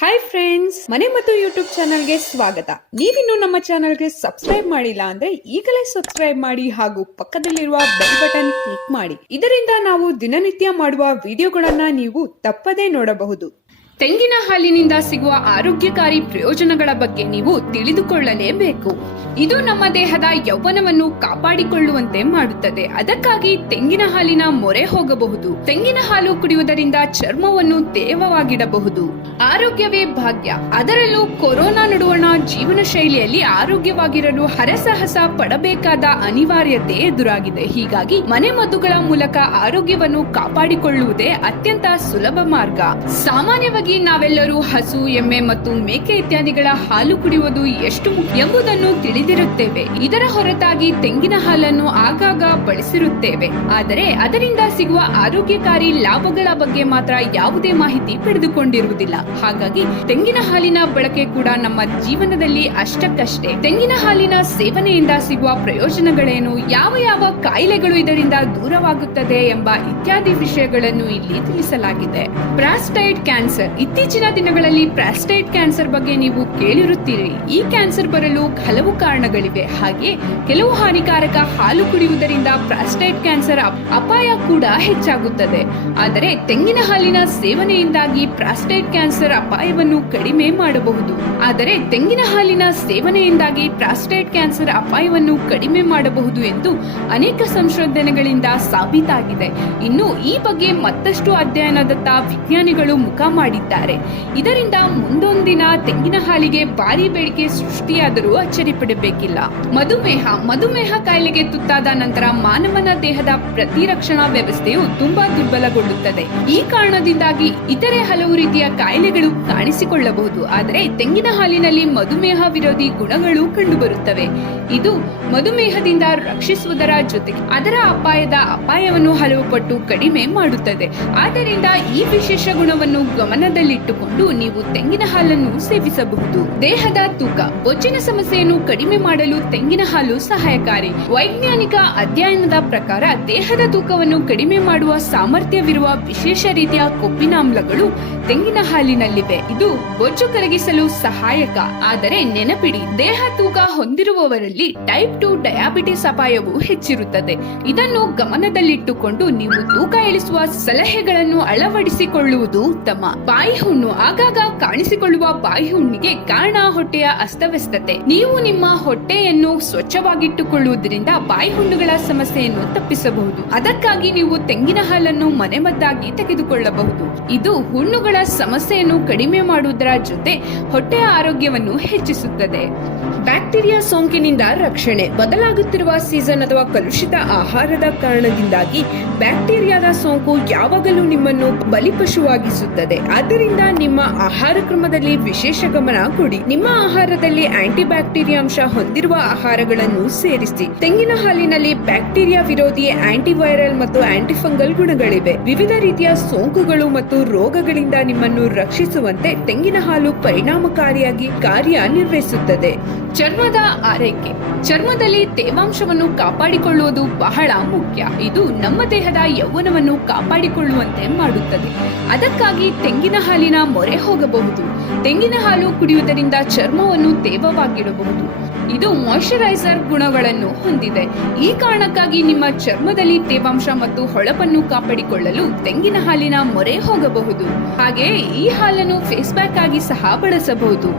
Hi friends, ಮನೆ ಮತ್ತು YouTube ಚಾನಲ್ಗೆ ಸ್ವಾಗತ. ನೀವಿನ್ನು ನಮ್ಮ ಚಾನಲ್ಗೆ ಸಬ್ಸ್ಕ್ರೈಬ್ ಮಾಡಿಲ್ಲ ಅಂದ್ರೆ ಈಗಲೇ ಸಬ್ಸ್ಕ್ರೈಬ್ ಮಾಡಿ ಹಾಗೂ ಪಕ್ಕದಲ್ಲಿರುವ ಬೆಲ್ ಬಟನ್ ಕ್ಲಿಕ್ ಮಾಡಿ. ಇದರಿಂದ ನಾವು ದಿನನಿತ್ಯ ಮಾಡುವ ವಿಡಿಯೋಗಳನ್ನ ನೀವು ತಪ್ಪದೇ ನೋಡಬಹುದು. ತೆಂಗಿನ ಹಾಲಿನಿಂದ ಸಿಗುವ ಆರೋಗ್ಯಕಾರಿ ಪ್ರಯೋಜನಗಳ ಬಗ್ಗೆ ನೀವು ತಿಳಿದುಕೊಳ್ಳಲೇಬೇಕು. ಇದು ನಮ್ಮ ದೇಹದ ಯೌವನವನ್ನು ಕಾಪಾಡಿಕೊಳ್ಳುವಂತೆ ಮಾಡುತ್ತದೆ. ಅದಕ್ಕಾಗಿ ತೆಂಗಿನ ಹಾಲಿನ ಮೊರೆ ಹೋಗಬಹುದು. ತೆಂಗಿನ ಹಾಲು ಕುಡಿಯುವುದರಿಂದ ಚರ್ಮವನ್ನು ತೇವವಾಗಿಡಬಹುದು. ಆರೋಗ್ಯವೇ ಭಾಗ್ಯ, ಅದರಲ್ಲೂ ಕೊರೋನಾ ನಡುವಣ ಜೀವನ ಶೈಲಿಯಲ್ಲಿ ಆರೋಗ್ಯವಾಗಿರಲು ಹರಸಾಹಸ ಪಡಬೇಕಾದ ಅನಿವಾರ್ಯತೆ ಎದುರಾಗಿದೆ. ಹೀಗಾಗಿ ಮನೆ ಮದ್ದುಗಳ ಮೂಲಕ ಆರೋಗ್ಯವನ್ನು ಕಾಪಾಡಿಕೊಳ್ಳುವುದೇ ಅತ್ಯಂತ ಸುಲಭ ಮಾರ್ಗ. ಸಾಮಾನ್ಯವಾಗಿ ನಾವೆಲ್ಲರೂ ಹಸು, ಎಮ್ಮೆ ಮತ್ತು ಮೇಕೆ ಇತ್ಯಾದಿಗಳ ಹಾಲು ಕುಡಿಯುವುದು ಎಷ್ಟು ಮುಖ್ಯ ಎಂಬುದನ್ನು ತಿಳಿದಿರುತ್ತೇವೆ. ಇದರ ಹೊರತಾಗಿ ತೆಂಗಿನ ಹಾಲನ್ನು ಆಗಾಗ ಬಳಸಿರುತ್ತೇವೆ. ಆದರೆ ಅದರಿಂದ ಸಿಗುವ ಆರೋಗ್ಯಕಾರಿ ಲಾಭಗಳ ಬಗ್ಗೆ ಮಾತ್ರ ಯಾವುದೇ ಮಾಹಿತಿ ಪಡೆದುಕೊಂಡಿರುವುದಿಲ್ಲ. ಹಾಗಾಗಿ ತೆಂಗಿನ ಹಾಲಿನ ಬಳಕೆ ಕೂಡ ನಮ್ಮ ಜೀವನದಲ್ಲಿ ಅಷ್ಟಕ್ಕಷ್ಟೇ. ತೆಂಗಿನ ಹಾಲಿನ ಸೇವನೆಯಿಂದ ಸಿಗುವ ಪ್ರಯೋಜನಗಳೇನು, ಯಾವ ಯಾವ ಕಾಯಿಲೆಗಳು ಇದರಿಂದ ದೂರವಾಗುತ್ತದೆ ಎಂಬ ಇತ್ಯಾದಿ ವಿಷಯಗಳನ್ನು ಇಲ್ಲಿ ತಿಳಿಸಲಾಗಿದೆ. Prostate cancer. ಇತ್ತೀಚಿನ ದಿನಗಳಲ್ಲಿ ಪ್ರಾಸ್ಟೇಟ್ ಕ್ಯಾನ್ಸರ್ ಬಗ್ಗೆ ನೀವು ಕೇಳಿರುತ್ತೀರಿ. ಈ ಕ್ಯಾನ್ಸರ್ ಬರಲು ಹಲವು ಕಾರಣಗಳಿವೆ. ಹಾಗೆ ಕೆಲವು ಹಾನಿಕಾರಕ ಹಾಲು ಕುಡಿಯುವುದರಿಂದ ಪ್ರಾಸ್ಟೇಟ್ ಕ್ಯಾನ್ಸರ್ ಅಪಾಯ ಕೂಡ ಹೆಚ್ಚಾಗುತ್ತದೆ. ಆದರೆ ತೆಂಗಿನ ಹಾಲಿನ ಸೇವನೆಯಿಂದಾಗಿ ಪ್ರಾಸ್ಟೇಟ್ ಕ್ಯಾನ್ಸರ್ ಅಪಾಯವನ್ನು ಕಡಿಮೆ ಮಾಡಬಹುದು. ಎಂದು ಅನೇಕ ಸಂಶೋಧನೆಗಳಿಂದ ಸಾಬೀತಾಗಿದೆ. ಇನ್ನು ಈ ಬಗ್ಗೆ ಮತ್ತಷ್ಟು ಅಧ್ಯಯನದತ್ತ ವಿಜ್ಞಾನಿಗಳು ಮುಖ ಮಾಡಿದ್ದಾರೆ. ಇದರಿಂದ ಮುಂದೊಂದಿನ ತೆಂಗಿನ ಹಾಲಿಗೆ ಭಾರಿ ಬೇಡಿಕೆ ಸೃಷ್ಟಿಯಾದರೂ ಅಚ್ಚರಿ ಪಡಬೇಕಿಲ್ಲ. ಮಧುಮೇಹ ಕಾಯಿಲೆಗೆ ತುತ್ತಾದ ನಂತರ ಮಾನವನ ದೇಹದ ಪ್ರತಿರಕ್ಷಣಾ ವ್ಯವಸ್ಥೆಯು ತುಂಬಾ ದುರ್ಬಲಗೊಳ್ಳುತ್ತದೆ. ಈ ಕಾರಣದಿಂದಾಗಿ ಇತರೆ ಹಲವು ರೀತಿಯ ಕಾಯಿಲೆಗಳು ಕಾಣಿಸಿಕೊಳ್ಳಬಹುದು. ಆದರೆ ತೆಂಗಿನ ಹಾಲಿನಲ್ಲಿ ಮಧುಮೇಹ ವಿರೋಧಿ ಗುಣಗಳು ಕಂಡುಬರುತ್ತವೆ. ಇದು ಮಧುಮೇಹದಿಂದ ರಕ್ಷಿಸುವುದರ ಜೊತೆಗೆ ಅದರ ಅಪಾಯವನ್ನು ಹಲವು ಪಟ್ಟು ಕಡಿಮೆ ಮಾಡುತ್ತದೆ. ಆದ್ದರಿಂದ ಈ ವಿಶೇಷ ಗುಣವನ್ನು ಗಮನದಲ್ಲಿಟ್ಟುಕೊಂಡು ನೀವು ತೆಂಗಿನ ಹಾಲನ್ನು ಸೇವಿಸಬಹುದು. ದೇಹದ ತೂಕ, ಬೊಜ್ಜಿನ ಸಮಸ್ಯೆಯನ್ನು ಕಡಿಮೆ ಮಾಡಲು ತೆಂಗಿನ ಹಾಲು ಸಹಾಯಕಾರಿ. ವೈಜ್ಞಾನಿಕ ಅಧ್ಯಯನದ ಪ್ರಕಾರ ದೇಹದ ತೂಕವನ್ನು ಕಡಿಮೆ ಮಾಡುವ ಸಾಮರ್ಥ್ಯವಿರುವ ವಿಶೇಷ ರೀತಿಯ ಕೊಬ್ಬಿನಾಮ್ಲಗಳು ತೆಂಗಿನ ಹಾಲಿನಲ್ಲಿವೆ. ಇದು ಬೊಜ್ಜು ಕರಗಿಸಲು ಸಹಾಯಕ. ಆದರೆ ನೆನಪಿಡಿ, ದೇಹ ತೂಕ ಹೊಂದಿರುವವರಲ್ಲಿ ಟೈಪ್ 2 ಡಯಾಬಿಟಿಸ್ ಅಪಾಯವು ಹೆಚ್ಚಿರುತ್ತದೆ. ಇದನ್ನು ಗಮನದಲ್ಲಿಟ್ಟುಕೊಂಡು ನೀವು ತೂಕ ಇಳಿಸುವ ಸಲಹೆಗಳನ್ನು ಅಳವಡಿಸಿಕೊಳ್ಳುವುದು ಉತ್ತಮ. ಬಾಯಿ ಹುಣ್ಣು. ಆಗಾಗ ಕಾಣಿಸಿಕೊಳ್ಳುವ ಬಾಯಿ ಹುಣ್ಣಿಗೆ ಕಾರಣ ಹೊಟ್ಟೆಯ ಅಸ್ತವ್ಯಸ್ತತೆ. ನೀವು ನಿಮ್ಮ ಹೊಟ್ಟೆಯನ್ನು ಸ್ವಚ್ಛವಾಗಿಟ್ಟುಕೊಳ್ಳುವುದರಿಂದ ಬಾಯಿ ಹುಣ್ಣುಗಳ ಸಮಸ್ಯೆಯನ್ನು ತಪ್ಪಿಸಬಹುದು. ಅದಕ್ಕಾಗಿ ನೀವು ತೆಂಗಿನ ಹಾಲನ್ನು ಮನೆಮದ್ದಾಗಿ ತೆಗೆದುಕೊಳ್ಳಬಹುದು. ಇದು ಹುಣ್ಣುಗಳ ಸಮಸ್ಯೆಯನ್ನು ಕಡಿಮೆ ಮಾಡುವುದರ ಜೊತೆ ಹೊಟ್ಟೆಯ ಆರೋಗ್ಯವನ್ನು ಹೆಚ್ಚಿಸುತ್ತದೆ. ಬ್ಯಾಕ್ಟೀರಿಯಾ ಸೋಂಕಿನಿಂದ ರಕ್ಷಣೆ. ಬದಲಾಗುತ್ತಿರುವ ಸೀಸನ್ ಅಥವಾ ಕಲುಷಿತ ಆಹಾರದ ಕಾರಣದಿಂದಾಗಿ ಬ್ಯಾಕ್ಟೀರಿಯಾದ ಸೋಂಕು ಯಾವಾಗಲೂ ನಿಮ್ಮನ್ನು ಬಲಿಪಶುವಾಗಿಸುತ್ತದೆ. ಆದ್ದರಿಂದ ನಿಮ್ಮ ಆಹಾರ ಕ್ರಮದಲ್ಲಿ ವಿಶೇಷ ಗಮನ ಕೊಡಿ. ನಿಮ್ಮ ಆಹಾರದಲ್ಲಿ ಆಂಟಿಬ್ಯಾಕ್ಟೀರಿಯಾ ಅಂಶ ಹೊಂದಿರುವ ಆಹಾರಗಳನ್ನು ಸೇರಿಸಿ. ತೆಂಗಿನ ಹಾಲಿನಲ್ಲಿ ಬ್ಯಾಕ್ಟೀರಿಯಾ ವಿರೋಧಿ, ಆಂಟಿವೈರಲ್ ಮತ್ತು ಆಂಟಿಫಂಗಲ್ ಗುಣಗಳಿವೆ. ವಿವಿಧ ರೀತಿಯ ಸೋಂಕುಗಳು ಮತ್ತು ರೋಗಗಳಿಂದ ನಿಮ್ಮನ್ನು ರಕ್ಷಿಸುವಂತೆ ತೆಂಗಿನ ಹಾಲು ಪರಿಣಾಮಕಾರಿಯಾಗಿ ಕಾರ್ಯನಿರ್ವಹಿಸುತ್ತದೆ. ಚರ್ಮದ ಆರೈಕೆ. ಚರ್ಮದಲ್ಲಿ ತೇವಾಂಶವನ್ನು ಕಾಪಾಡಿಕೊಳ್ಳುವುದು ಬಹಳ ಮುಖ್ಯ. ಇದು ನಮ್ಮ ದೇಹದ ಯೌವನವನ್ನು ಕಾಪಾಡಿಕೊಳ್ಳುವಂತೆ ಮಾಡುತ್ತದೆ. ಅದಕ್ಕಾಗಿ ತೆಂಗಿನ ಹಾಲಿನ ಮೊರೆ ಹೋಗಬಹುದು. ತೆಂಗಿನ ಹಾಲು ಕುಡಿಯುವುದರಿಂದ ಚರ್ಮವನ್ನು ತೇವವಾಗಿಡಬಹುದು. ಇದು ಮಾಯಿಶ್ಚರೈಸರ್ ಗುಣಗಳನ್ನು ಹೊಂದಿದೆ. ಈ ಕಾರಣಕ್ಕಾಗಿ ನಿಮ್ಮ ಚರ್ಮದಲ್ಲಿ ತೇವಾಂಶ ಮತ್ತು ಹೊಳಪನ್ನು ಕಾಪಾಡಿಕೊಳ್ಳಲು ತೆಂಗಿನ ಹಾಲಿನ ಮೊರೆ ಹೋಗಬಹುದು. ಹಾಗೆ ಈ ಹಾಲನ್ನು ಫೇಸ್ ಪ್ಯಾಕ್ ಆಗಿ ಸಹ ಬಳಸಬಹುದು.